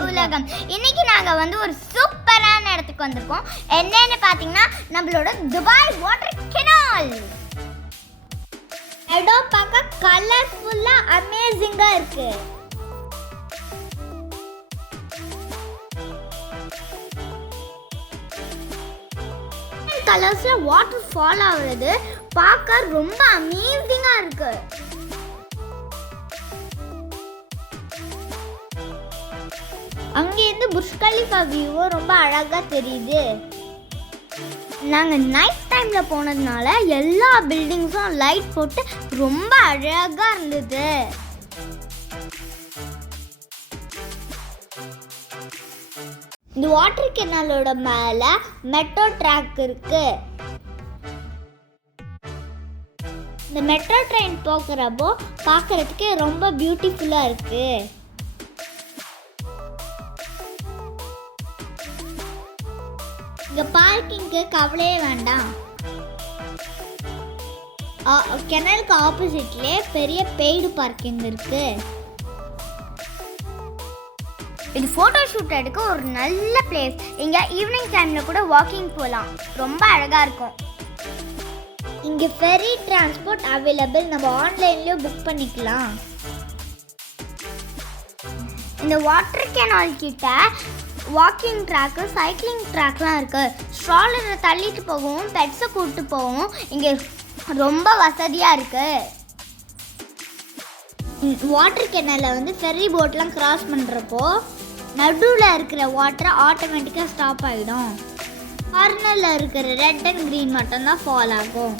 உலகம். இன்னைக்கு நாங்க ஒரு சூப்பரான இடத்துக்கு வந்திருக்கோம். என்னன்னு பாத்தீங்கன்னா நம்மளோட துபாய் வாட்டர் கெனால். இடம் பார்க்க கலர்ஃபுல்லா அமேசிங்கா இருக்கு. கலர்ஸ்ல வாட்டர் ஃபால் ஆகுறது பார்க்க ரொம்ப அமேசிங்கா இருக்கு. அங்கேருந்து புர்ஜ் கலிஃபா வியூ ரொம்ப அழகா தெரியுது. நாங்க நைட் டைம்ல போனதுனால எல்லா பில்டிங்ஸும் லைட் போட்டு ரொம்ப அழகா இருந்தது. இந்த வாட்டர் கெனாலோட மேல மெட்ரோ ட்ராக் இருக்கு. இந்த மெட்ரோ ட்ரெயின் போகிறப்போ பார்க்கறதுக்கு ரொம்ப பியூட்டிஃபுல்லா இருக்கு. இங்க பார்க்கிங்க்கு கவலையே வேண்டாம். கெனலுக்கு ஆப்போசிட்லயே பெரிய பெய்டு பார்க்கிங் இருக்கு. இது ஃபோட்டோ ஷூட் எடுக்க ஒரு நல்ல பிளேஸ். இங்க ஈவினிங் டைம்ல கூட வாக்கிங் போகலாம். ரொம்ப அழகா இருக்கும். இங்க ஃபெரி டிரான்ஸ்போர்ட் அவைலபிள். நம்ம ஆன்லைன்லயே புக் பண்ணிக்கலாம். இந்த வாட்டர் கெனால் கிட்ட வாக்கிங் ட்ராக்கு, சைக்கிளிங் ட்ராக்லாம் இருக்கு. ஸ்ட்ராலரை தள்ளிட்டு போகவும் பெட்ஸை கூப்பிட்டு போகவும் இங்கே ரொம்ப வசதியாக இருக்கு. வாட்டர் கெனாலில் ஃபெர்ரி போட்லாம் கிராஸ் பண்ணுறப்போ நடுவில் இருக்கிற வாட்டர் ஆட்டோமேட்டிக்காக ஸ்டாப் ஆகிடும். கார்னரில் இருக்கிற ரெட் அண்ட் க்ரீன் மட்டும்தான் ஃபால் ஆகும்.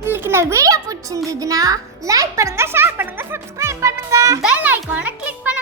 உங்களுக்கு இந்த வீடியோ பிடிச்சிருந்ததுன்னா லைக் பண்ணுங்க, ஷேர் பண்ணுங்க, சப்ஸ்கிரைப் பண்ணுங்க, பெல் ஐகானை கிளிக் பண்ணுங்க.